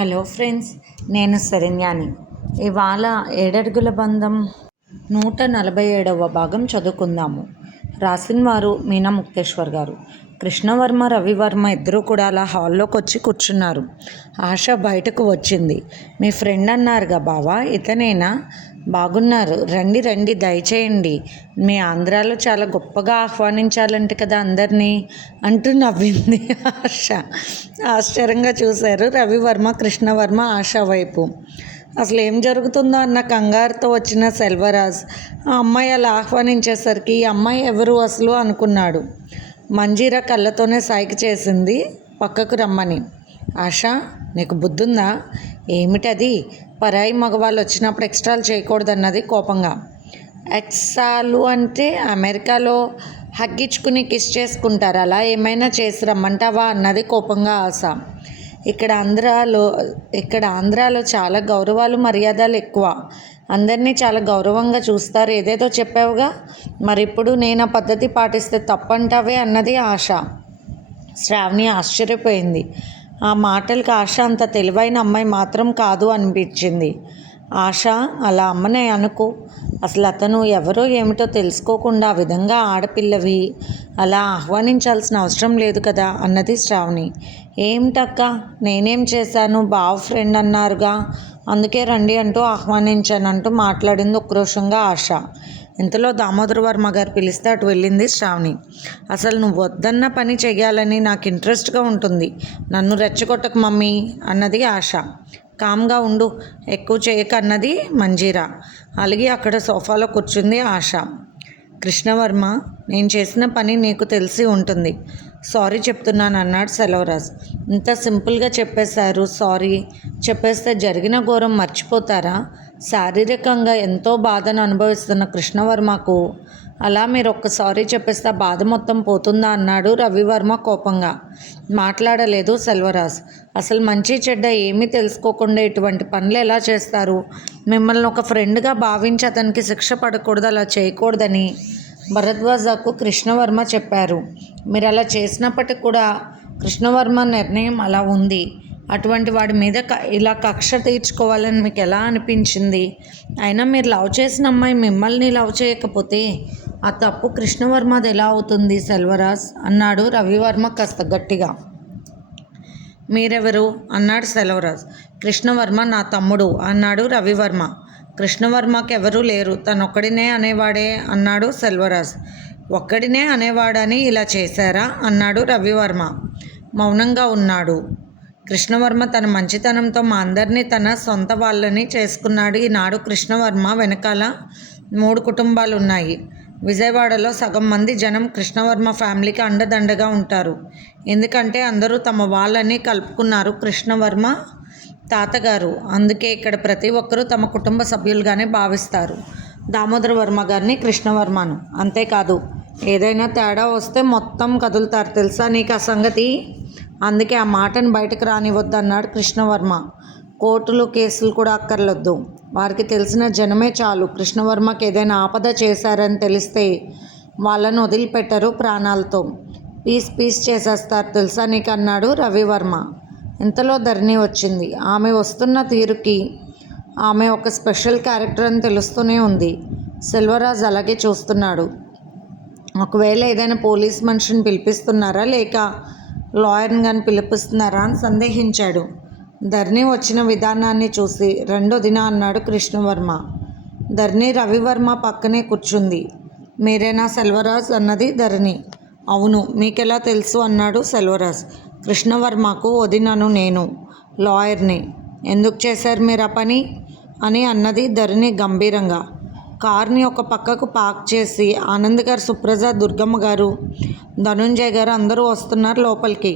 Hello friends, నేను శరణ్యాని. ఇవాళ ఏడడుగుల బంధం 147వ భాగం చదువుకుందాము. రాసిన వారు మీనా ముక్తేశ్వర్ గారు. కృష్ణవర్మ, రవివర్మ ఇద్దరూ కూడా అలా హాల్లోకి వచ్చి కూర్చున్నారు. ఆశ బయటకు వచ్చింది. మీ ఫ్రెండ్ అన్నారుగా బావా, ఇతనేనా? బాగున్నారు, రండి రండి, దయచేయండి. మీ ఆంధ్రాలో చాలా గొప్పగా ఆహ్వానించాలంటే కదా అందరినీ అంటూ నవ్వింది ఆశ. ఆశ్చర్యంగా చూశారు రవివర్మ, కృష్ణవర్మ ఆశ వైపు. అసలు ఏం జరుగుతుందో అన్న కంగారుతో వచ్చిన సెల్వరాజ్ ఆ అమ్మాయి అలా ఆహ్వానించేసరికి ఈ అమ్మాయి ఎవరు అసలు అనుకున్నాడు. మంజీరా కళ్ళతోనే సైగ చేసింది పక్కకు రమ్మని. ఆశ, నీకు బుద్ధుందా? ఏమిటది? పరాయి మగవాళ్ళు వచ్చినప్పుడు ఎక్స్ట్రాలు చేయకూడదన్నది కోపంగా. ఎక్స్ట్రాలు అంటే అమెరికాలో హగ్గించుకుని కిస్ చేసుకుంటారు, అలా ఏమైనా చేసి రమ్మంటావా అన్నది కోపంగా ఆశ. ఇక్కడ ఆంధ్రాలో చాలా గౌరవాలు మర్యాదలు ఎక్కువ. అందరినీ చాలా గౌరవంగా చూస్తారు. ఏదేదో చెప్పావుగా, మరి ఇప్పుడు నేను ఆ పద్ధతి పాటిస్తే తప్పంటావే అన్నది ఆశ. శ్రావణి ఆశ్చర్యపోయింది. ఆ మాటలకు ఆశ అంత తెలివైన అమ్మాయి మాత్రం కాదు అనిపించింది. ఆశ, అలా అమ్మనే అనుకో. అసలు అతను ఎవరో ఏమిటో తెలుసుకోకుండా ఆ విధంగా ఆడపిల్లవి అలా ఆహ్వానించాల్సిన అవసరం లేదు కదా అన్నది శ్రావణి. ఏమిటక్క, నేనేం చేశాను? బావ ఫ్రెండ్ అన్నారుగా, అందుకే రండి అంటూ ఆహ్వానించానంటూ మాట్లాడింది ఉక్రోషంగా ఆశ. ఇంతలో దామోదర వర్మ గారు పిలిస్తే అటు వెళ్ళింది శ్రావణి. అసలు నువ్వు వద్దన్న పని చెయ్యాలని నాకు ఇంట్రెస్ట్గా ఉంటుంది, నన్ను రెచ్చగొట్టకు మమ్మీ అన్నది ఆశ. కామ్గా ఉండు, ఎక్కువ చేయక అన్నది మంజీరా. అలాగే అక్కడ సోఫాలో కూర్చుంది ఆశ. కృష్ణవర్మ, నేను చేసిన పని నీకు తెలిసి ఉంటుంది, సారీ చెప్తున్నాను అన్నాడు సెలవరాజ్. ఇంత సింపుల్గా చెప్పేశారు. సారీ చెప్పేస్తే జరిగిన ఘోరం మర్చిపోతారా? శారీరకంగా ఎంతో బాధను అనుభవిస్తున్న కృష్ణవర్మకు అలా మీరు ఒక్కసారి చెప్పేస్తే బాధ మొత్తం పోతుందా అన్నాడు రవివర్మ కోపంగా. మాట్లాడలేదు సెల్వరాజ్. అసలు మంచి చెడ్డ ఏమీ తెలుసుకోకుండా ఇటువంటి పనులు ఎలా చేస్తారు? మిమ్మల్ని ఒక ఫ్రెండ్గా భావించి అతనికి శిక్ష పడకూడదు, అలా చేయకూడదని భరద్వాజకు కృష్ణవర్మ చెప్పారు. మీరు అలా చేసినప్పటికి కూడా కృష్ణవర్మ నిర్ణయం అలా ఉంది. అటువంటి వాడి మీద ఇలా కక్ష తీర్చుకోవాలని మీకు ఎలా అనిపించింది? అయినా మీరు లవ్ చేసిన అమ్మాయి మిమ్మల్ని లవ్ చేయకపోతే ఆ తప్పు కృష్ణవర్మది ఎలా అవుతుంది సెల్వరాజ్ అన్నాడు రవివర్మ కాస్త గట్టిగా. మీరెవరు అన్నాడు సెల్వరాజ్. కృష్ణవర్మ నా తమ్ముడు అన్నాడు రవివర్మ. కృష్ణవర్మకి ఎవరూ లేరు, తనొక్కడినే అనేవాడే అన్నాడు సెల్వరాజ్. ఒక్కడినే అనేవాడని ఇలా చేశారా అన్నాడు రవివర్మ. మౌనంగా ఉన్నాడు. కృష్ణవర్మ తన మంచితనంతో మా అందరినీ తన సొంత వాళ్ళని చేసుకున్నాడు. ఈనాడు కృష్ణవర్మ వెనకాల 3 కుటుంబాలు ఉన్నాయి. విజయవాడలో సగం మంది జనం కృష్ణవర్మ ఫ్యామిలీకి అండదండగా ఉంటారు. ఎందుకంటే అందరూ తమ వాళ్ళని కలుపుకున్నారు కృష్ణవర్మ తాతగారు. అందుకే ఇక్కడ ప్రతి ఒక్కరూ తమ కుటుంబ సభ్యులుగానే భావిస్తారు దామోదర వర్మ గారిని, కృష్ణవర్మను. అంతేకాదు, ఏదైనా తేడా వస్తే మొత్తం కదులుతారు, తెలుసా నీకు ఆ సంగతి? అందుకే ఆ మాటను బయటకు రానివద్దు అన్నాడు కృష్ణవర్మ. కోర్టులు కేసులు కూడా అక్కర్లొద్దు, వారికి తెలిసిన జనమే చాలు. కృష్ణవర్మకి ఏదైనా ఆపద చేశారని తెలిస్తే వాళ్ళను వదిలిపెట్టరు, ప్రాణాలతో పీస్ చేసేస్తారు, తెలుసా నీకు అన్నాడు రవివర్మ. ఇంతలో ధరణి వచ్చింది. ఆమె వస్తున్న తీరుకి ఆమె ఒక స్పెషల్ క్యారెక్టర్ అని తెలుస్తూనే ఉంది. సెల్వరాజ్ అలాగే చూస్తున్నాడు. ఒకవేళ ఏదైనా పోలీస్ మనిషిని పిలిపిస్తున్నారా లేక లాయర్ని కానీ పిలిపిస్తున్నారా అని సందేహించాడు. ధరణి వచ్చిన విధానాన్ని చూసి రెండో దిన అన్నాడు కృష్ణవర్మ. ధరణి రవివర్మ పక్కనే కూర్చుంది. మీరేనా సెల్వరాజ్ అన్నది ధరణి. అవును, మీకెలా తెలుసు అన్నాడు సెల్వరాజ్. కృష్ణవర్మకు వదినను నేను, లాయర్ని. ఎందుకు చేశారు మీరు ఆ పని అని అన్నది ధరణి గంభీరంగా. కార్ని ఒక పక్కకు పార్క్ చేసి ఆనంద్ గారు, సుప్రజ, దుర్గమ్మ గారు, ధనుంజయ్ గారు అందరూ వస్తున్నారు లోపలికి.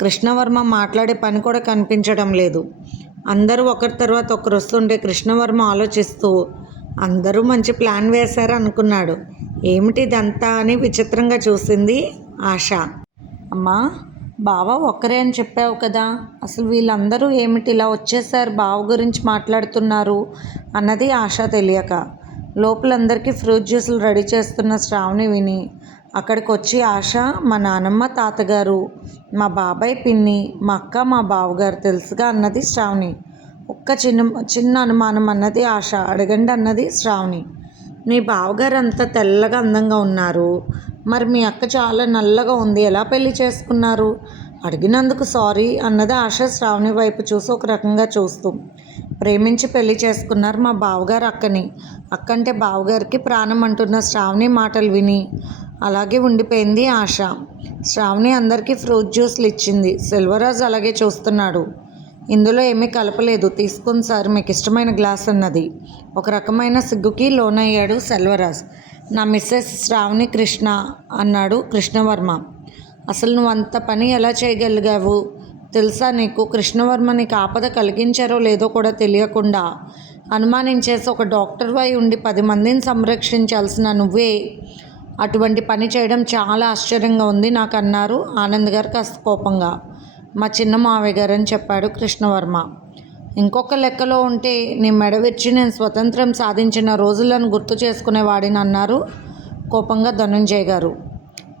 కృష్ణవర్మ మాట్లాడే పని కూడా కనిపించడం లేదు. అందరూ ఒకరి తర్వాత ఒకరు వస్తుంటే కృష్ణవర్మ ఆలోచిస్తూ అందరూ మంచి ప్లాన్ వేశారు అనుకున్నాడు. ఏమిటిదంతా అని విచిత్రంగా చూసింది ఆశ. అమ్మా, బావ ఒక్కరే అని చెప్పావు కదా, అసలు వీళ్ళందరూ ఏమిటి ఇలా వచ్చేసారు, బావ గురించి మాట్లాడుతున్నారు అన్నది ఆశ తెలియక. లోపలందరికీ ఫ్రూట్ జ్యూసులు రెడీ చేస్తున్న శ్రావణి విని అక్కడికి వచ్చి ఆశ మా నానమ్మ తాతగారు, మా బాబాయ్ పిన్ని, మా అక్క మా బావగారు తెలుసుగా అన్నది శ్రావణి. ఒక్క చిన్న అనుమానం అన్నది ఆశ. అడగండి అన్నది శ్రావణి. మీ బావగారు అంత తెల్లగా అందంగా ఉన్నారు, మరి మీ అక్క చాలా నల్లగా ఉంది, ఎలా పెళ్లి చేసుకున్నారు? అడిగినందుకు సారీ అన్నది ఆశ శ్రావణి వైపు చూసి ఒక రకంగా చూస్తూ. ప్రేమించి పెళ్లి చేసుకున్నారు మా బావగారు అక్కని. అక్కంటే బావగారికి ప్రాణం అంటున్న శ్రావణి మాటలు విని అలాగే ఉండిపోయింది ఆశ. శ్రావణి అందరికీ ఫ్రూట్ జ్యూస్లు ఇచ్చింది. సెల్వరాజు అలాగే చూస్తున్నాడు. ఇందులో ఏమీ కలపలేదు, తీసుకుని సార్ మీకు ఇష్టమైన గ్లాస్ అన్నది. ఒక రకమైన సిగ్గుకి లోనయ్యాడు సెల్వరాజ్. నా మిస్సెస్ శ్రావణి కృష్ణ అన్నాడు కృష్ణవర్మ. అసలు నువ్వు అంత పని ఎలా చేయగలిగావు? తెలుసా నీకు కృష్ణవర్మ నీకు ఆపద కలిగించారో లేదో కూడా తెలియకుండా అనుమానించేసి ఒక డాక్టర్ వై ఉండి 10 మందిని సంరక్షించాల్సిన నువ్వే అటువంటి పని చేయడం చాలా ఆశ్చర్యంగా ఉంది నాకు అన్నారు ఆనంద్ గారు కాస్త కోపంగా. మా చిన్న మావయ్య గారు అని చెప్పాడు కృష్ణవర్మ. ఇంకొక లెక్కలో ఉంటే నీ మెడ విరిచి నేను స్వతంత్రం సాధించిన రోజులను గుర్తు చేసుకునేవాడిని అన్నారు కోపంగా ధనుంజయ్ గారు.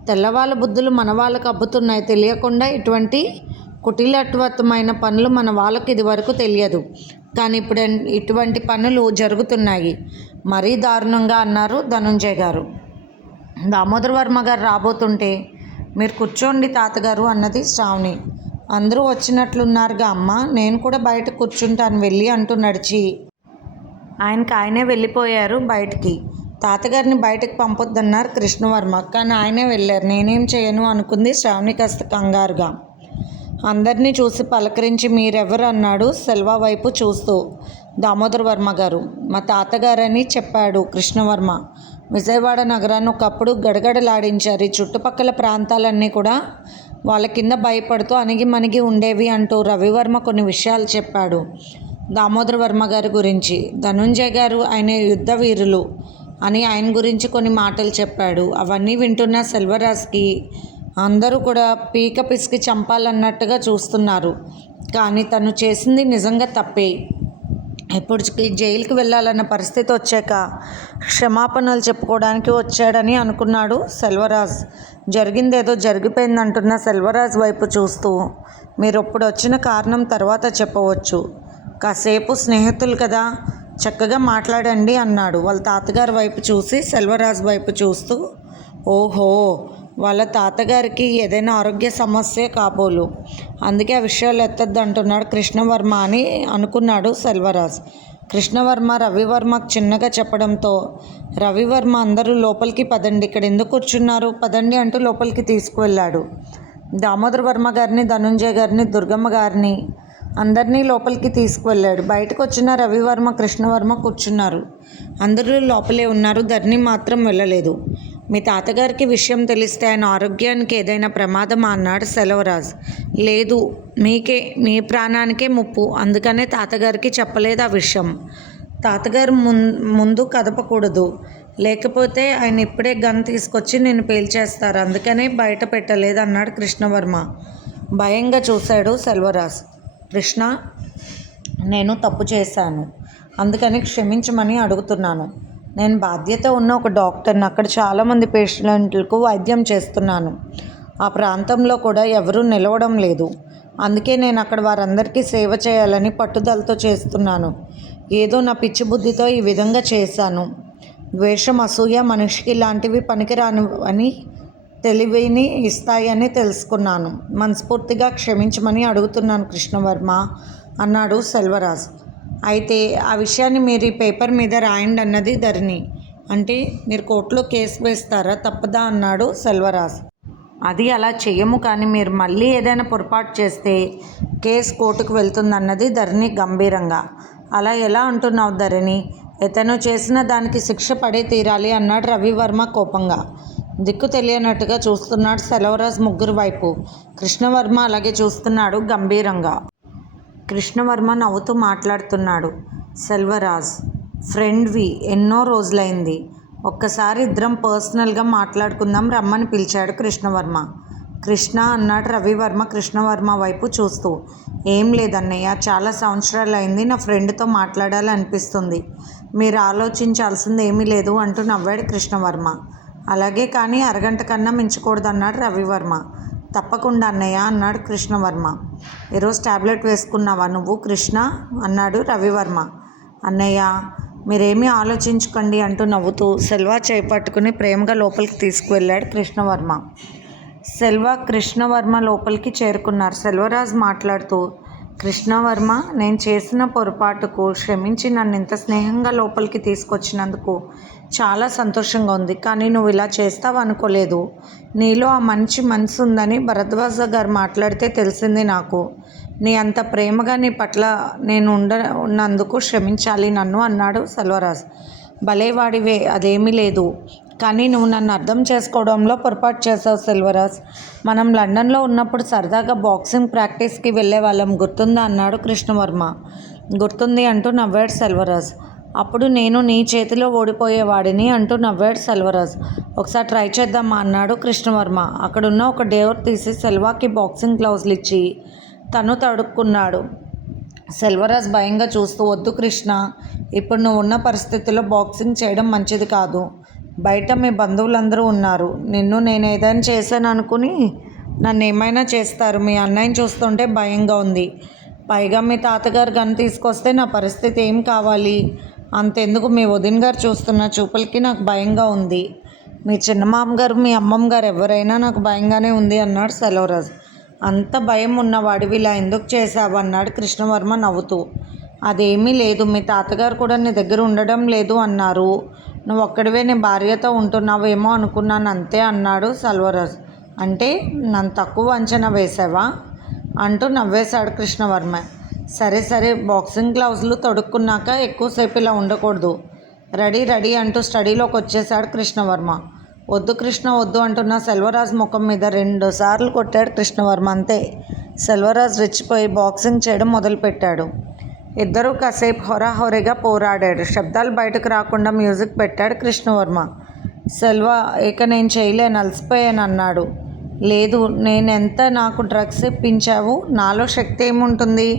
తెల్లవాళ్ళ బుద్ధులు మన వాళ్ళకు అబ్బుతున్నాయి, తెలియకుండా ఇటువంటి కుటిలత్వమైన పనులు మన వాళ్ళకి ఇది వరకు తెలియదు, కానీ ఇప్పుడు ఇటువంటి పనులు జరుగుతున్నాయి మరీ దారుణంగా అన్నారు ధనుంజయ్ గారు. దామోదర్ వర్మ గారు రాబోతుంటే మీరు కూర్చోండి తాతగారు అన్నది శ్రావణి. అందరూ వచ్చినట్లున్నారుగా అమ్మ, నేను కూడా బయట కూర్చుంటాను వెళ్ళి అంటూ నడిచి ఆయనే వెళ్ళిపోయారు బయటికి. తాతగారిని బయటకు పంపొద్దన్నారు కృష్ణవర్మ, కానీ ఆయనే వెళ్ళారు. నేనేం చేయను అనుకుంది శ్రావణి కాస్త కంగారుగా. అందరినీ చూసి పలకరించి మీరెవరు అన్నాడు సెల్వా వైపు చూస్తూ దామోదర్ వర్మ గారు. మా తాతగారని చెప్పాడు కృష్ణవర్మ. విజయవాడ నగరాన్ని ఒకప్పుడు గడగడలాడించారు. ఈ చుట్టుపక్కల ప్రాంతాలన్నీ కూడా వాళ్ళ కింద భయపడుతూ అణిగి ఉండేవి అంటూ రవివర్మ కొన్ని విషయాలు చెప్పాడు దామోదర్ వర్మ గారి గురించి. ధనుంజయ్ గారు ఆయన యుద్ధ వీరులు అని ఆయన గురించి కొన్ని మాటలు చెప్పాడు. అవన్నీ వింటున్న సెల్వరాజ్కి అందరూ కూడా పీక పిసికి చంపాలన్నట్టుగా చూస్తున్నారు. కానీ తను చేసింది నిజంగా తప్పే. ఇప్పుడు జైలుకి వెళ్ళాలన్న పరిస్థితి వచ్చాక క్షమాపణలు చెప్పుకోవడానికి వచ్చాడని అనుకున్నాడు సెల్వరాజ్. జరిగిందేదో జరిగిపోయిందంటున్న సెల్వరాజ్ వైపు చూస్తూ మీరు ఇప్పుడు వచ్చిన కారణం తర్వాత చెప్పవచ్చు, కాసేపు స్నేహితులు కదా చక్కగా మాట్లాడండి అన్నాడు వాళ్ళ తాతగారి వైపు చూసి సెల్వరాజ్ వైపు చూస్తూ. ఓహో, వాళ్ళ తాతగారికి ఏదైనా ఆరోగ్య సమస్య కాబోలు, అందుకే ఆ విషయాలు ఎత్తద్దు అంటున్నాడు కృష్ణవర్మ అని అనుకున్నాడు సెల్వరాజ్. కృష్ణవర్మ రవివర్మకు చిన్నగా చెప్పడంతో రవివర్మ అందరూ లోపలికి పదండి, ఇక్కడ ఎందుకు కూర్చున్నారు పదండి అంటూ లోపలికి తీసుకువెళ్ళాడు. దామోదర్ వర్మ గారిని, ధనుంజయ్ గారిని, దుర్గమ్మ గారిని అందరినీ లోపలికి తీసుకువెళ్ళాడు. బయటకు వచ్చిన రవివర్మ కృష్ణవర్మ కూర్చున్నారు. అందరూ లోపలే ఉన్నారు, ధరణి మాత్రం వెళ్ళలేదు. మీ తాతగారికి విషయం తెలిస్తే ఆయన ఆరోగ్యానికి ఏదైనా ప్రమాదమా అన్నాడు సెల్వరాజ్. లేదు, మీ ప్రాణానికే ముప్పు, అందుకనే తాతగారికి చెప్పలేదు ఆ విషయం. తాతగారు ముందు కదపకూడదు, లేకపోతే ఆయన ఇప్పుడే గన్ తీసుకొచ్చి నేను పేల్చేస్తారు, అందుకనే బయట పెట్టలేదు అన్నాడు కృష్ణవర్మ. భయంగా చూశాడు సెల్వరాజ్. కృష్ణ, నేను తప్పు చేశాను, అందుకని క్షమించమని అడుగుతున్నాను. నేను బాధ్యత ఉన్న ఒక డాక్టర్ని, అక్కడ చాలామంది పేషెంట్లకు వైద్యం చేస్తున్నాను. ఆ ప్రాంతంలో కూడా ఎవరూ నిలవడం లేదు, అందుకే నేను అక్కడ వారందరికీ సేవ చేయాలని పట్టుదలతో చేస్తున్నాను. ఏదో నా పిచ్చి బుద్ధితో ఈ విధంగా చేశాను. ద్వేషం, అసూయ మనిషికి ఇలాంటివి పనికిరాని అని తెలివిని ఇస్తాయని తెలుసుకున్నాను. మనస్ఫూర్తిగా క్షమించమని అడుగుతున్నాను కృష్ణవర్మ అన్నాడు సెల్వరాజ్. అయితే ఆ విషయాన్ని మీరు ఈ పేపర్ మీద రాయండి అన్నది ధరణి. అంటే మీరు కోర్టులో కేసు వేస్తారా, తప్పదా అన్నాడు సెల్వరాజ్. అది అలా చెయ్యము, కానీ మీరు మళ్ళీ ఏదైనా పొరపాటు చేస్తే కేసు కోర్టుకు వెళ్తుందన్నది ధరణి గంభీరంగా. అలా ఎలా అంటున్నావు ధరణి, ఇతను చేసిన దానికి శిక్ష పడే తీరాలి అన్నాడు రవివర్మ కోపంగా. దిక్కు తెలియనట్టుగా చూస్తున్నాడు సెల్వరాజ్ ముగ్గురు వైపు. కృష్ణవర్మ అలాగే చూస్తున్నాడు గంభీరంగా. కృష్ణవర్మ నవ్వుతూ మాట్లాడుతున్నాడు. సెల్వరాజ్, ఫ్రెండ్వి, ఎన్నో రోజులైంది, ఒక్కసారి ఇద్దరం పర్సనల్గా మాట్లాడుకుందాం రమ్మని పిలిచాడు కృష్ణవర్మ. కృష్ణ అన్నాడు రవివర్మ కృష్ణవర్మ వైపు చూస్తూ. ఏం లేదన్నయ్య, చాలా సంవత్సరాలు అయింది, నా ఫ్రెండ్తో మాట్లాడాలనిపిస్తుంది, మీరు ఆలోచించాల్సింది ఏమీ లేదు అంటూ నవ్వాడు కృష్ణవర్మ. అలాగే కానీ అరగంట కన్నా మించకూడదన్నాడు రవివర్మ. తప్పకుండా అన్నయ్య అన్నాడు కృష్ణవర్మ. ఈరోజు టాబ్లెట్ వేసుకున్నావా నువ్వు కృష్ణ అన్నాడు రవివర్మ. అన్నయ్య మీరేమీ ఆలోచించుకోండి అంటూ నవ్వుతూ సెల్వ చేపట్టుకుని ప్రేమగా లోపలికి తీసుకువెళ్ళాడు కృష్ణవర్మ. సెల్వ కృష్ణవర్మ లోపలికి చేరుకున్నారు. సెల్వరాజు మాట్లాడుతూ, కృష్ణవర్మ, నేను చేసిన పొరపాటుకు క్షమించి నన్ను ఇంత స్నేహంగా లోపలికి తీసుకొచ్చినందుకు చాలా సంతోషంగా ఉంది. కానీ నువ్వు ఇలా చేస్తావు అనుకోలేదు. నీలో ఆ మంచి మనసు ఉందని భరద్వాజ గారు మాట్లాడితే తెలిసింది నాకు. నీ అంత ప్రేమగా నీ పట్ల నేను ఉన్నందుకు క్షమించాలి నన్ను అన్నాడు సెల్వరాజ్. భలేవాడివే, అదేమీ లేదు. కానీ నువ్వు నన్ను అర్థం చేసుకోవడంలో పొరపాటు చేసావు సెల్వరాజ్. మనం లండన్లో ఉన్నప్పుడు సరదాగా బాక్సింగ్ ప్రాక్టీస్కి వెళ్ళే వాళ్ళం, గుర్తుందా అన్నాడు కృష్ణవర్మ. గుర్తుంది అంటూ నవ్వాడు సెల్వరాజ్. అప్పుడు నేను నీ చేతిలో ఓడిపోయేవాడిని అంటూ నవ్వాడు సెల్వరాజ్. ఒకసారి ట్రై చేద్దామా అన్నాడు కృష్ణవర్మ. అక్కడున్న ఒక డోర్ తీసి సెల్వాకి బాక్సింగ్ గ్లౌజులు ఇచ్చి తను తడుక్కున్నాడు. సెల్వరాజ్ భయంగా చూస్తూ, వద్దు కృష్ణ, ఇప్పుడు నువ్వు ఉన్న పరిస్థితుల్లో బాక్సింగ్ చేయడం మంచిది కాదు. బయట మీ బంధువులందరూ ఉన్నారు. నిన్ను నేను ఏదైనా చేశాను అనుకుని నన్ను ఏమైనా చేస్తారు. మీ అన్నయ్యని చూస్తుంటే భయంగా ఉంది. పైగా మీ తాతగారు గన్ తీసుకొస్తే నా పరిస్థితి ఏం కావాలి? అంతెందుకు, మీ వదిన గారు చూస్తున్న చూపులకి నాకు భయంగా ఉంది. మీ చిన్నమామగారు మీ అమ్మమ్మ గారు ఎవరైనా నాకు భయంగానే ఉంది అన్నాడు సెల్వరాజ్. అంత భయం ఉన్నవాడివి ఇలా ఎందుకు చేశావు అన్నాడు కృష్ణవర్మ నవ్వుతూ. అదేమీ లేదు, మీ తాతగారు కూడా నీ దగ్గర ఉండడం లేదు అన్నారు. నువ్వు ఒక్కడివే నీ భార్యతో ఉంటున్నావేమో అనుకున్నాను అంతే అన్నాడు సెల్వరాజ్. అంటే నన్ను తక్కువ అంచనా వేసావా అంటూ నవ్వేశాడు కృష్ణవర్మ. సరే సరే, బాక్సింగ్ గ్లౌజులు తొడుక్కున్నాక ఎక్కువసేపు ఇలా ఉండకూడదు. రెడీ రెడీ అంటూ స్టడీలోకి వచ్చేశాడు కృష్ణవర్మ. వద్దు కృష్ణ వద్దు అంటున్న సెల్వరాజ్ ముఖం మీద 2 సార్లు కొట్టాడు కృష్ణవర్మ. అంతే, సెల్వరాజ్ రెచ్చిపోయి బాక్సింగ్ చేయడం మొదలుపెట్టాడు. ఇద్దరూ కాసేపు హోరాహోరీగా పోరాడాడు. శబ్దాలు బయటకు రాకుండా మ్యూజిక్ పెట్టాడు కృష్ణవర్మ. సెల్వ, ఇక నేను చేయలేను, అలసిపోయాను అన్నాడు. లేదు, నేనెంత నాకు డ్రగ్స్ ఇప్పించావు, నాలో శక్తి ఏముంటుంది?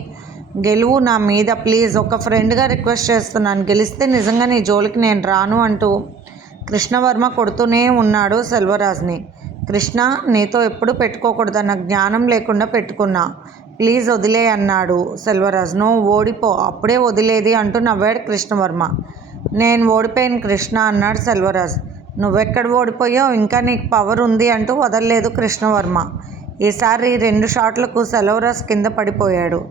గెలువు నా మీద ప్లీజ్, ఒక ఫ్రెండ్గా రిక్వెస్ట్ చేస్తున్నాను, గెలిస్తే నిజంగా నీ జోలికి నేను రాను అంటూ కృష్ణవర్మ కొడుతూనే ఉన్నాడు సెల్వరాజ్ని. కృష్ణ, నీతో ఎప్పుడు పెట్టుకోకూడదన్న జ్ఞానం లేకుండా పెట్టుకున్నా, ప్లీజ్ వదిలే అన్నాడు సెల్వరాజ్. నువ్వు ఓడిపో, అప్పుడే వదిలేది అంటూ నవ్వాడు కృష్ణవర్మ. నేను ఓడిపోయాను కృష్ణ అన్నాడు సెల్వరాజ్. నువ్వెక్కడ ఓడిపోయావు, ఇంకా నీకు పవర్ ఉంది అంటూ వదలలేదు కృష్ణవర్మ. ఈసారి 2 షాట్లకు సెల్వరాజ్ కింద పడిపోయాడు.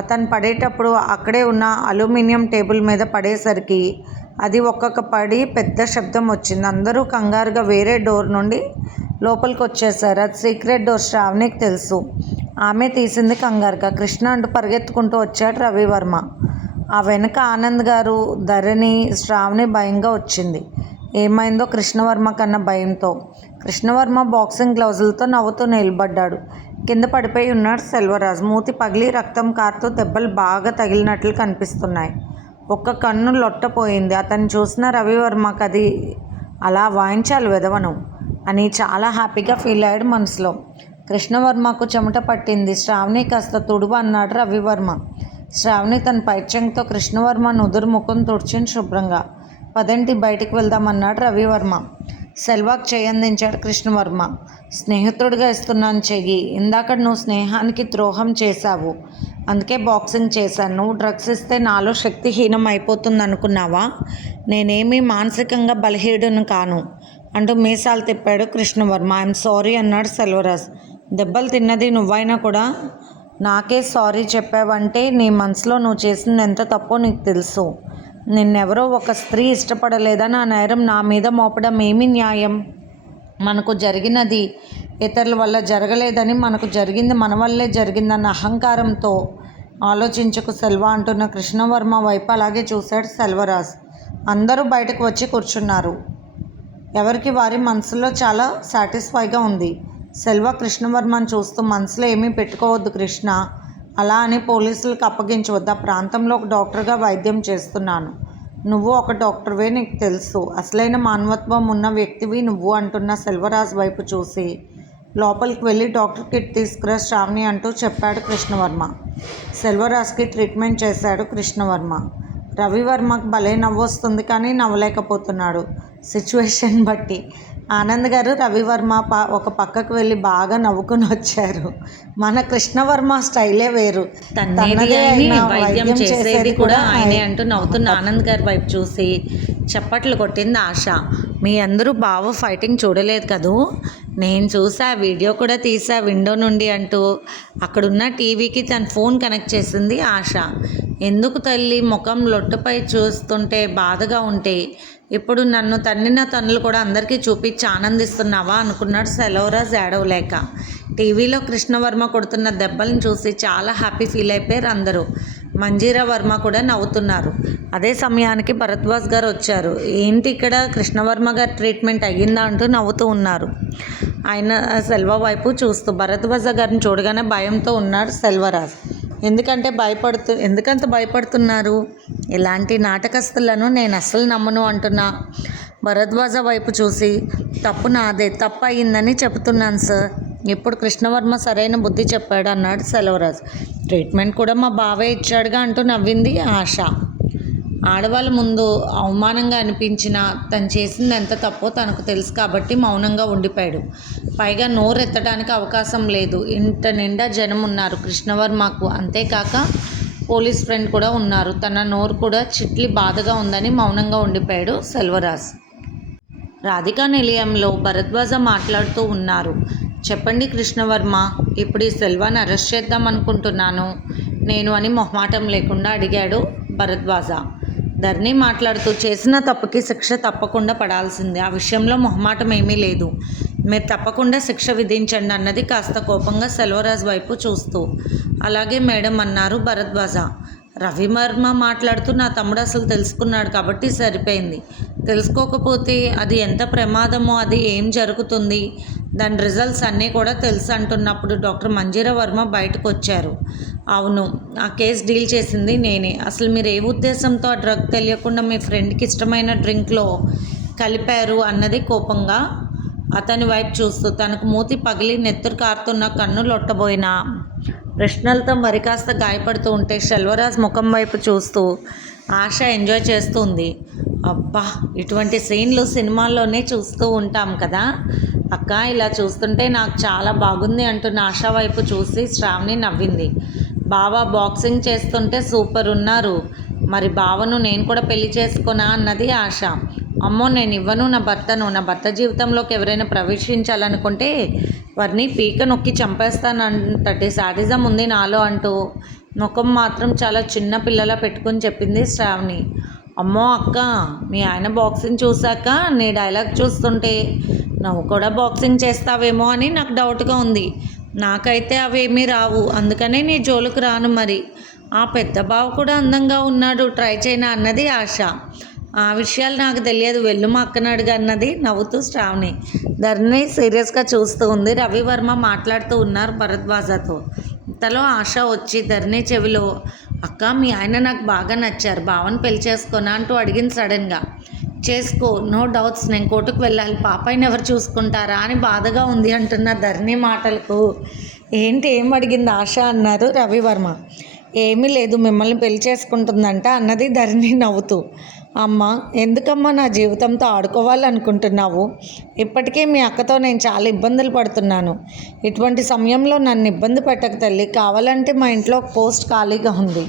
అతను పడేటప్పుడు అక్కడే ఉన్న అల్యూమినియం టేబుల్ మీద పడేసరికి అది ఒక్కొక్క పడి పెద్ద శబ్దం వచ్చింది. అందరూ కంగారుగా వేరే డోర్ నుండి లోపలికి వచ్చేసారు. అది సీక్రెట్ డోర్, శ్రావణికి తెలుసు. ఆమె తీసింది కంగారుగా. కృష్ణ అంటూ పరిగెత్తుకుంటూ వచ్చాడు రవివర్మ. ఆ వెనుక ఆనంద్ గారు, ధరణి, శ్రావణి భయంగా వచ్చింది. ఏమైందో కృష్ణవర్మ కన్నా భయంతో. కృష్ణవర్మ బాక్సింగ్ గ్లౌజులతో నవ్వుతూ నిలబడ్డాడు. కింద పడిపోయి ఉన్నాడు సెల్వరాజ్. మూతి పగిలి రక్తం కారుతూ దెబ్బలు బాగా తగిలినట్లు కనిపిస్తున్నాయి. ఒక్క కన్ను లొట్టపోయింది. అతను చూసిన రవివర్మకు అది అలా వాయించాలి వెదవను అని చాలా హ్యాపీగా ఫీల్ అయ్యాడు మనసులో. కృష్ణవర్మకు చెమట పట్టింది. శ్రావణి కాస్త తుడువు అన్నాడు రవివర్మ. శ్రావణి తన పైచెంగుతో కృష్ణవర్మ నుదురు ముఖం తుడిచింది శుభ్రంగా. పదండి బయటికి వెళ్దామన్నాడు రవివర్మ. సెల్వాకు చేయందించాడు కృష్ణవర్మ. స్నేహితుడిగా ఇస్తున్నాను చెయ్యి. ఇందాక నువ్వు స్నేహానికి ద్రోహం చేశావు, అందుకే బాక్సింగ్ చేశాను. నువ్వు డ్రగ్స్ ఇస్తే నాలో శక్తిహీనం అయిపోతుంది అనుకున్నావా? నేనేమీ మానసికంగా బలహీనుడును కాను అంటూ మీసాలు తిప్పాడు కృష్ణవర్మ. ఐఎమ్ సారీ అన్నాడు సెల్వరాజ్. దెబ్బలు తిన్నది నువ్వైనా కూడా నాకే సారీ చెప్పావంటే నీ మనసులో నువ్వు చేసింది ఎంత తప్పో నీకు తెలుసు. నిన్నెవరో ఒక స్త్రీ ఇష్టపడలేదని ఆ నేరం నా మీద మోపడం ఏమీ న్యాయం? మనకు జరిగినది ఇతరుల వల్ల జరగలేదని, మనకు జరిగింది మన వల్లే జరిగిందన్న అహంకారంతో ఆలోచించకు సెల్వ అంటున్న కృష్ణవర్మ వైపు అలాగే చూశాడు సెల్వరాజ్. అందరూ బయటకు వచ్చి కూర్చున్నారు. ఎవరికి వారి మనసులో చాలా సాటిస్ఫైగా ఉంది. సెల్వ కృష్ణవర్మను చూస్తూ, మనసులో ఏమీ పెట్టుకోవద్దు కృష్ణ, అలా అని పోలీసులకు అప్పగించవద్దు. ఆ ప్రాంతంలో ఒక డాక్టర్గా వైద్యం చేస్తున్నాను. నువ్వు ఒక డాక్టర్వే, నీకు తెలుసు. అసలైన మానవత్వం ఉన్న వ్యక్తివి నువ్వు అంటున్న సెల్వరాజ్ వైపు చూసి, లోపలికి వెళ్ళి డాక్టర్ కిట్ తీసుకురా శ్రావణి అంటూ చెప్పాడు కృష్ణవర్మ. సెల్వరాజ్కి ట్రీట్మెంట్ చేశాడు కృష్ణవర్మ. రవివర్మకు భలే నవ్వు వస్తుంది కానీ నవ్వలేకపోతున్నాడు సిచ్యువేషన్ బట్టి. ఆనంద్ గారు రవివర్మ ఒక పక్కకు వెళ్ళి బాగా నవ్వుకుని వచ్చారు. మన కృష్ణవర్మ స్టైలే వేరు. తన్నదే అయిన వైద్యం చేసేది కూడా ఆయనే అంటూ నవ్వుతున్న ఆనంద్ గారి వైపు చూసి చప్పట్లు కొట్టింది ఆశ. మీ అందరూ బావ ఫైటింగ్ చూడలేదు కదూ? నేను చూసా, వీడియో కూడా తీసా విండో నుండి అంటూ అక్కడున్న టీవీకి తన ఫోన్ కనెక్ట్ చేసింది ఆశ. ఎందుకు తల్లి ముఖం లొట్టుపై చూస్తుంటే బాధగా ఉంటే ఇప్పుడు నన్ను తన్నిన తన్నులు కూడా అందరికీ చూపించి ఆనందిస్తున్నావా అనుకున్నాడు సెలవరాజ్ ఏడవలేక. టీవీలో కృష్ణవర్మ కొడుతున్న దెబ్బలను చూసి చాలా హ్యాపీ ఫీల్ అయిపోయారు అందరూ. మంజీరా వర్మ కూడా నవ్వుతున్నారు. అదే సమయానికి భరద్వాజ్ గారు వచ్చారు. ఏంటి ఇక్కడ కృష్ణవర్మ గారి ట్రీట్మెంట్ అయ్యిందా అంటూ నవ్వుతూ ఉన్నారు. ఆయన సెల్వ వైపు చూస్తూ భరద్వాజ గారిని చూడగానే భయంతో ఉన్నాడు సెల్వరాజ్. ఎందుకంత భయపడుతున్నారు? ఇలాంటి నాటకస్తులను నేను అస్సలు నమ్మను అంటున్నా. భరద్వాజ వైపు చూసి తప్పు నాదే, తప్పు అయ్యిందని చెబుతున్నాను సార్. ఇప్పుడు కృష్ణవర్మ సరైన బుద్ధి చెప్పాడు అన్నాడు సెల్వరాజ్. ట్రీట్మెంట్ కూడా మా బావే ఇచ్చాడుగా అంటూ నవ్వింది ఆశ. ఆడవాళ్ళ ముందు అవమానంగా అనిపించినా తను చేసింది ఎంత తప్పో తనకు తెలుసు కాబట్టి మౌనంగా ఉండిపోయాడు. పైగా నోరెత్తడానికి అవకాశం లేదు. ఇంట నిండా జనం ఉన్నారు కృష్ణవర్మకు. అంతేకాక పోలీస్ ఫ్రెండ్ కూడా ఉన్నారు. తన నోరు కూడా చిట్లి బాధగా ఉందని మౌనంగా ఉండిపోయాడు సెల్వరాజ్. రాధికా నిలయంలో భరద్వాజ మాట్లాడుతూ ఉన్నారు. చెప్పండి కృష్ణవర్మ, ఇప్పుడు ఈ సెల్వాన్ని అరెస్ట్ చేద్దాం అనుకుంటున్నాను నేను అని మొహమాటం లేకుండా అడిగాడు భరద్వాజ. ధరణి మాట్లాడుతూ చేసిన తప్పుకి శిక్ష తప్పకుండా పడాల్సిందే, ఆ విషయంలో మొహమాటం ఏమీ లేదు, మీరు తప్పకుండా శిక్ష విధించండి అన్నది కాస్త కోపంగా సెల్వరాజ్ వైపు చూస్తూ. అలాగే మేడం అన్నారు భరద్వాజ. రవివర్మ మాట్లాడుతూ నా తమ్ముడు అసలు తెలుసుకున్నాడు కాబట్టి సరిపోయింది, తెలుసుకోకపోతే అది ఎంత ప్రమాదమో, అది ఏం జరుగుతుంది, దాని రిజల్ట్స్ అన్నీ కూడా తెలుసు అంటున్నప్పుడు డాక్టర్ మంజీరా వర్మ బయటకు వచ్చారు. అవును, ఆ కేసు డీల్ చేసింది నేనే. అసలు మీరు ఏ ఉద్దేశంతో ఆ డ్రగ్ తెలియకుండా మీ ఫ్రెండ్కి ఇష్టమైన డ్రింక్లో కలిపారు అన్నది కోపంగా అతని వైపు చూస్తూ తనకు మూతి పగిలి నెత్తురు కారుతున్న కన్ను లొట్టబోయిన ప్రశ్నలతో మరి కాస్త గాయపడుతూ ఉంటే సెల్వరాజ్ ముఖం వైపు చూస్తూ ఆశ ఎంజాయ్ చేస్తుంది. అబ్బా, ఇటువంటి సీన్లు సినిమాల్లోనే చూస్తూ ఉంటాం కదా అక్క, ఇలా చూస్తుంటే నాకు చాలా బాగుంది అంటున్న ఆశ వైపు చూసి శ్రావణి నవ్వింది. బావ బాక్సింగ్ చేస్తుంటే సూపర్ ఉన్నారు, మరి బావను నేను కూడా పెళ్లి చేసుకున్నా అన్నది ఆశ. అమ్మో, నేను ఇవ్వను నా భర్త జీవితంలోకి ఎవరైనా ప్రవేశించాలనుకుంటే వారిని పీక నొక్కి చంపేస్తానంతటి శాడిజం ఉంది నాలో అంటూ ముఖం మాత్రం చాలా చిన్న పిల్లలా పెట్టుకుని చెప్పింది శ్రావణి. అమ్మో అక్క, మీ ఆయన బాక్సింగ్ చూశాక నీ డైలాగ్ చూస్తుంటే నువ్వు కూడా బాక్సింగ్ చేస్తావేమో అని నాకు డౌట్గా ఉంది. నాకైతే అవేమీ రావు, అందుకనే నీ జోలుకు రాను. మరి ఆ పెద్ద బావ కూడా అందంగా ఉన్నాడు, ట్రై చేయనా అన్నది ఆశ. ఆ విషయాలు నాకు తెలియదు, వెళ్ళు మా అక్కని అడుగు అన్నది నవ్వుతూ శ్రావణి. ధరణి సీరియస్గా చూస్తూ ఉంది. రవివర్మ మాట్లాడుతూ ఉన్నారు భరద్వాజతో. ఇంతలో ఆశ వచ్చి ధరణి చెవిలో, అక్క మీ ఆయన నాకు బాగా నచ్చారు, బావని పెళ్లి చేసుకోనా అంటూ అడిగింది సడన్గా. చేసుకో, నో డౌట్స్, నేను కోర్టుకు వెళ్ళాలి, పాపాయిని ఎవరు చూసుకుంటారా అని బాధగా ఉంది అంటున్న ధరణి మాటలకు ఏంటి ఏం అడిగింది ఆశ అన్నారు రవివర్మ. ఏమీ లేదు, మిమ్మల్ని పెళ్లి చేసుకుంటుందంట అన్నది ధరణి నవ్వుతూ. అమ్మ, ఎందుకమ్మా నా జీవితంతో ఆడుకోవాలనుకుంటున్నావు? ఇప్పటికే మీ అక్కతో నేను చాలా ఇబ్బందులు పడుతున్నాను. ఇటువంటి సమయంలో నన్ను ఇబ్బంది పెట్టక తల్లి, కావాలంటే మా ఇంట్లో ఒక పోస్ట్ ఖాళీగా ఉంది,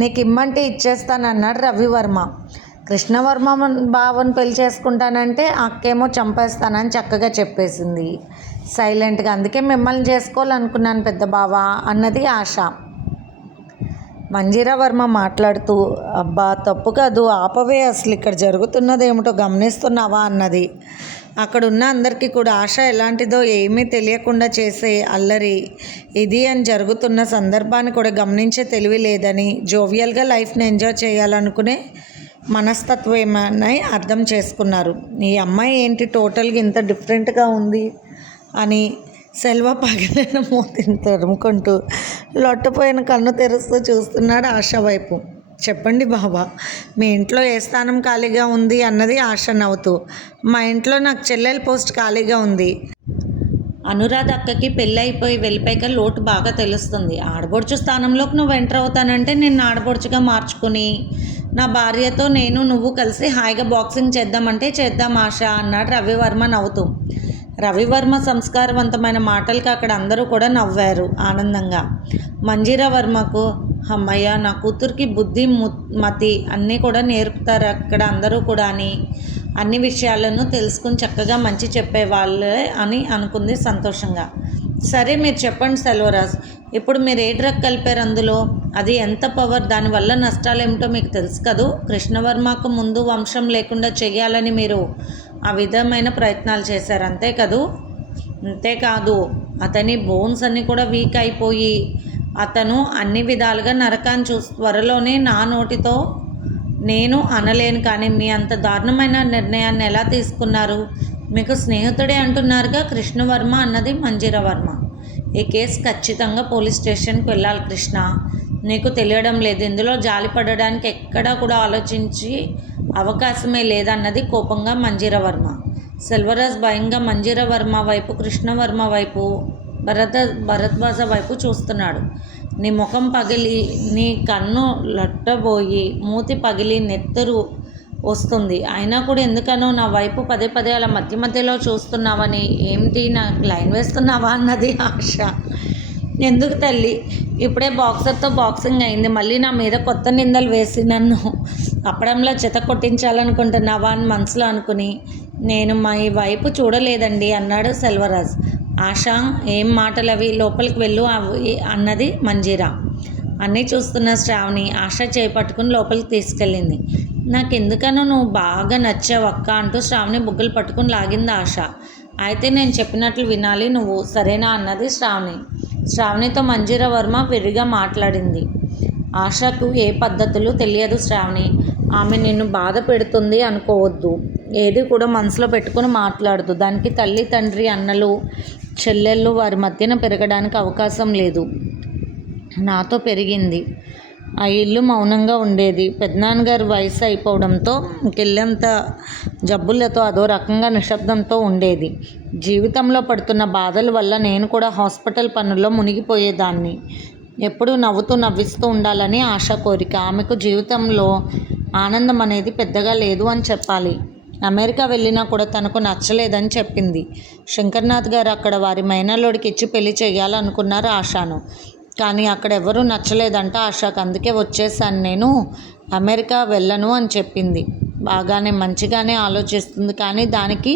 నీకు ఇమ్మంటే ఇచ్చేస్తానన్నాడు రవివర్మ. కృష్ణవర్మ బావని పెళ్లి చేసుకుంటానంటే అక్కేమో చంపేస్తానని చక్కగా చెప్పేసింది సైలెంట్గా. అందుకే మిమ్మల్ని చేసుకోవాలనుకున్నాను పెద్ద బావ అన్నది ఆశ. మంజీరా వర్మ మాట్లాడుతూ, అబ్బా తప్పు కాదు, ఆపవే, అసలు ఇక్కడ జరుగుతున్నది ఏమిటో గమనిస్తున్నావా అన్నది. అక్కడున్న అందరికీ కూడా ఆశ ఎలాంటిదో ఏమీ తెలియకుండా చేసే అల్లరి ఇది అని జరుగుతున్న సందర్భాన్ని కూడా గమనించే తెలివి లేదని, జోవియల్గా లైఫ్ని ఎంజాయ్ చేయాలనుకునే మనస్తత్వం ఏమని అర్థం చేసుకున్నారు. ఈ అమ్మాయి ఏంటి టోటల్గా ఇంత డిఫరెంట్గా ఉంది అని సెల్వ పగిలిన మూతిని తరుముకుంటూ లొట్టపోయిన కన్ను తెరుస్తూ చూస్తున్నాడు ఆశ వైపు. చెప్పండి బాబా, మీ ఇంట్లో ఏ స్థానం ఖాళీగా ఉంది అన్నది ఆశ నవ్వుతూ. మా ఇంట్లో నాకు చెల్లెల పోస్ట్ ఖాళీగా ఉంది. అనురాధ అక్కకి పెళ్ళి అయిపోయి వెళ్ళిపోయాక లోటు బాగా తెలుస్తుంది. ఆడబొడుచు స్థానంలోకి నువ్వు ఎంటర్ అవుతానంటే నేను ఆడబొడుచుగా మార్చుకుని నా భార్యతో నువ్వు కలిసి హాయిగా బాక్సింగ్ చేద్దామంటే చేద్దాం ఆశ అన్నాడు రవివర్మ నవ్వుతూ. రవివర్మ సంస్కారవంతమైన మాటలకి అక్కడ అందరూ కూడా నవ్వారు ఆనందంగా. మంజీరా వర్మకు అమ్మయ్య, నా కూతురికి బుద్ధి మతి అన్నీ కూడా నేర్పుతారు అక్కడ అందరూ కూడా అని అన్ని విషయాలను తెలుసుకుని చక్కగా మంచి చెప్పేవాళ్ళే అని అనుకుంది సంతోషంగా. సరే మీరు చెప్పండి సెల్వరాజ్, ఇప్పుడు మీరు ఏ డ్రగ్ కలిపారు అందులో, అది ఎంత పవర్, దానివల్ల నష్టాలు ఏమిటో మీకు తెలుసు కదూ. కృష్ణవర్మకు ముందు వంశం లేకుండా చెయ్యాలని మీరు ఆ విధమైన ప్రయత్నాలు చేశారు అంతే కదూ. అంతేకాదు అతని బోన్స్ అన్నీ కూడా వీక్ అయిపోయి అతను అన్ని విధాలుగా నరకాన్ని త్వరలోనే నా నోటితో నేను అనలేను. కానీ మీ అంత దారుణమైన నిర్ణయాన్ని ఎలా తీసుకున్నారు? మీకు స్నేహితుడే అంటున్నారుగా కృష్ణవర్మ అన్నది మంజీరా వర్మ. ఈ కేసు ఖచ్చితంగా పోలీస్ స్టేషన్కి వెళ్ళాలి కృష్ణ. నీకు తెలియడం లేదు, ఇందులో జాలి పడడానికి ఎక్కడా కూడా ఆలోచించి అవకాశమే లేదన్నది కోపంగా మంజీరా వర్మ. సెల్వరాజ్ భయంగా మంజీరా వర్మ వైపు, కృష్ణవర్మ వైపు, భరద్వాజ వైపు చూస్తున్నాడు. నీ ముఖం పగిలి, నీ కన్ను లట్టబోయి, మూతి పగిలి నెత్తరు వస్తుంది. అయినా కూడా ఎందుకనో నా వైపు పదే పదే అలా మధ్య మధ్యలో చూస్తున్నావని, ఏమిటి నాకు లైన్ వేస్తున్నావా అన్నది ఆశ. ఎందుకు తల్లి, ఇప్పుడే బాక్సర్తో బాక్సింగ్ అయింది, మళ్ళీ నా మీద కొత్త నిందలు వేసి నన్ను అప్పడంలో చెత కొట్టించాలనుకుంటున్నావా అని మనసులో అనుకుని, నేను మా వైపు చూడలేదండి అన్నాడు సెల్వరాజ్. ఆశ, ఏం మాటలు అవి, లోపలికి వెళ్ళు అవి అన్నది మంజీరా. అన్నీ చూస్తున్న శ్రావణి ఆశ చేపట్టుకుని లోపలికి తీసుకెళ్ళింది. నాకెందుకనో నువ్వు బాగా నచ్చావు అక్క అంటూ శ్రావణి బుగ్గలు పట్టుకుని లాగింది ఆశ. అయితే నేను చెప్పినట్లు వినాలి నువ్వు, సరేనా అన్నది శ్రావణి. శ్రావణితో మంజీరా వర్మ విరిగా మాట్లాడింది. ఆశకు ఏ పద్ధతులు తెలియదు శ్రావణి. ఆమె నిన్ను బాధ పెడుతుంది అనుకోవద్దు, ఏది కూడా మనసులో పెట్టుకుని మాట్లాడదు. దానికి తల్లి, తండ్రి, అన్నలు, చెల్లెళ్ళు వారి మధ్యన పెరగడానికి అవకాశం లేదు. నాతో పెరిగింది. ఆ ఇల్లు మౌనంగా ఉండేది. పెద్దనాన్నగారి వయసు అయిపోవడంతో కిల్లంత జబ్బులతో అదో రకంగా నిశ్శబ్దంతో ఉండేది. జీవితంలో పడుతున్న బాధల వల్ల నేను కూడా హాస్పిటల్ పనుల్లో మునిగిపోయేదాన్ని. ఎప్పుడూ నవ్విస్తూ ఉండాలని ఆశ కోరిక. ఆమెకు జీవితంలో ఆనందం అనేది పెద్దగా లేదు అని చెప్పాలి. అమెరికా వెళ్ళినా కూడా తనకు నచ్చలేదని చెప్పింది. శంకర్నాథ్ గారు అక్కడ వారి మైనల్లుడికి ఇచ్చి పెళ్లి చేయాలనుకున్నారు ఆశను. కానీ అక్కడ ఎవరూ నచ్చలేదంట ఆశకు. అందుకే వచ్చేసాను, నేను అమెరికా వెళ్ళను అని చెప్పింది. బాగానే మంచిగానే ఆలోచిస్తుంది, కానీ దానికి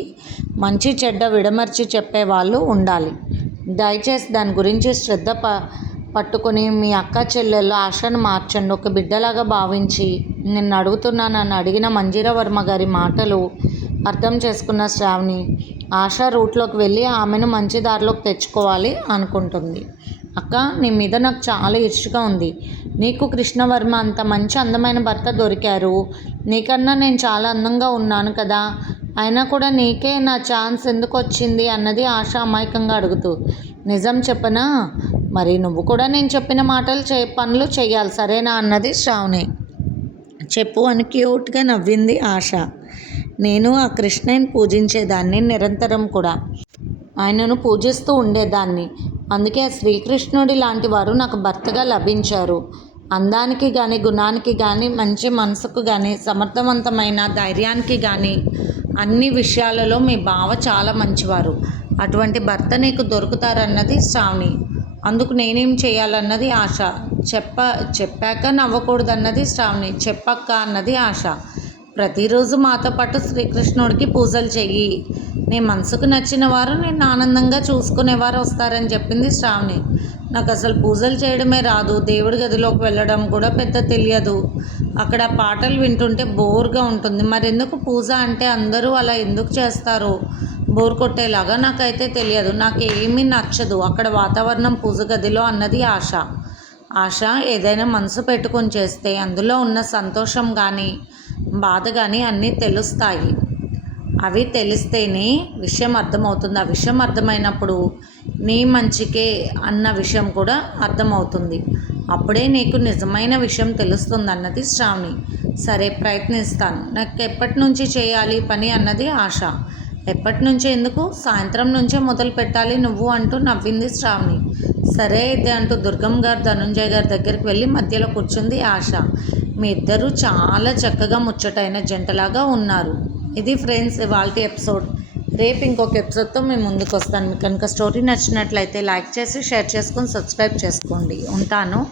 మంచి చెడ్డ విడమర్చి చెప్పేవాళ్ళు ఉండాలి. దయచేసి దాని గురించి శ్రద్ధ పట్టుకుని మీ అక్క చెల్లెళ్ళు ఆశను మార్చండి, ఒక బిడ్డలాగా భావించి నిన్ను అడుగుతున్నానని అడిగిన మంజీరా వర్మ గారి మాటలు అర్థం చేసుకున్న శ్రావణి ఆశ రూట్లోకి వెళ్ళి ఆమెను మంచి దారిలోకి తెచ్చుకోవాలి అనుకుంటుంది. అక్క, నీ మీద నాకు చాలా ఇష్టంగా ఉంది. నీకు కృష్ణవర్మ అంత మంచి అందమైన భర్త దొరికారు. నీకన్నా నేను చాలా అందంగా ఉన్నాను కదా, అయినా కూడా నీకే నా ఛాన్స్ ఎందుకు వచ్చింది అన్నది ఆశ అమాయకంగా అడుగుతూ. నిజం చెప్పనా, మరి నువ్వు కూడా నేను చెప్పిన పనులు చేయాలి, సరేనా అన్నది శ్రావణి. చెప్పు అని క్యూట్గా నవ్వింది ఆశ. నేను ఆ కృష్ణని పూజించేదాన్ని, నిరంతరం కూడా ఆయనను పూజిస్తూ ఉండేదాన్ని. అందుకే శ్రీకృష్ణుడి లాంటి వారు నాకు భర్తగా లభించారు. అందానికి కానీ, గుణానికి కానీ, మంచి మనసుకు కానీ, సమర్థవంతమైన ధైర్యానికి కానీ, అన్ని విషయాలలో మీ బావ చాలా మంచివారు. అటువంటి భర్త నీకు దొరుకుతారన్నది శ్రావణి. అందుకు నేనేం చేయాలన్నది ఆశ. చెప్పాక నవ్వకూడదన్నది శ్రావణి. చెప్పక్క అన్నది ఆశ. ప్రతిరోజు మాతో పాటు శ్రీకృష్ణుడికి పూజలు చెయ్యి. నీ మనసుకు నచ్చిన వారు నేను ఆనందంగా చూసుకునేవారు వస్తారని చెప్పింది శ్రావణి. నాకు అసలు పూజలు చేయడమే రాదు, దేవుడి గదిలోకి వెళ్ళడం కూడా పెద్ద తెలియదు. అక్కడ పాటలు వింటుంటే బోర్గా ఉంటుంది. మరెందుకు పూజ అంటే అందరూ అలా ఎందుకు చేస్తారు, బోర్ కొట్టేలాగా నాకైతే తెలియదు. నాకేమీ నచ్చదు అక్కడ వాతావరణం పూజ గదిలో అన్నది ఆశ. ఆశ, ఏదైనా మనసు పెట్టుకొని చేస్తే అందులో ఉన్న సంతోషం కానీ, బాధ కానీ అన్నీ తెలుస్తాయి. అవి తెలిస్తేనే విషయం అర్థమవుతుంది. ఆ విషయం అర్థమైనప్పుడు నీ మంచికే అన్న విషయం కూడా అర్థమవుతుంది. అప్పుడే నీకు నిజమైన విషయం తెలుస్తుంది అన్నది శ్రావణి. సరే, ప్రయత్నిస్తాను. నాకు ఎప్పటి నుంచి చేయాలి పని అన్నది ఆశ. ఎప్పటి నుంచే ఎందుకు, సాయంత్రం నుంచే మొదలు పెట్టాలి నువ్వు అంటూ నవ్వింది శ్రావణి. సరే అయితే అంటూ దుర్గం గారు ధనుంజయ్ గారి దగ్గరికి వెళ్ళి మధ్యలో కూర్చుంది ఆశ. మీ ఇద్దరు చాలా చక్కగా ముచ్చటైన జంటలాగా ఉన్నారు. ఇది ఫ్రెండ్స్ ఇవాల్టి ఎపిసోడ్. రేపు ఇంకొక ఎపిసోడ్తో మేము ముందుకు వస్తాను. మీకు కనుక స్టోరీ నచ్చినట్లయితే లైక్ చేసి షేర్ చేసుకొని సబ్స్క్రైబ్ చేసుకోండి. ఉంటాను.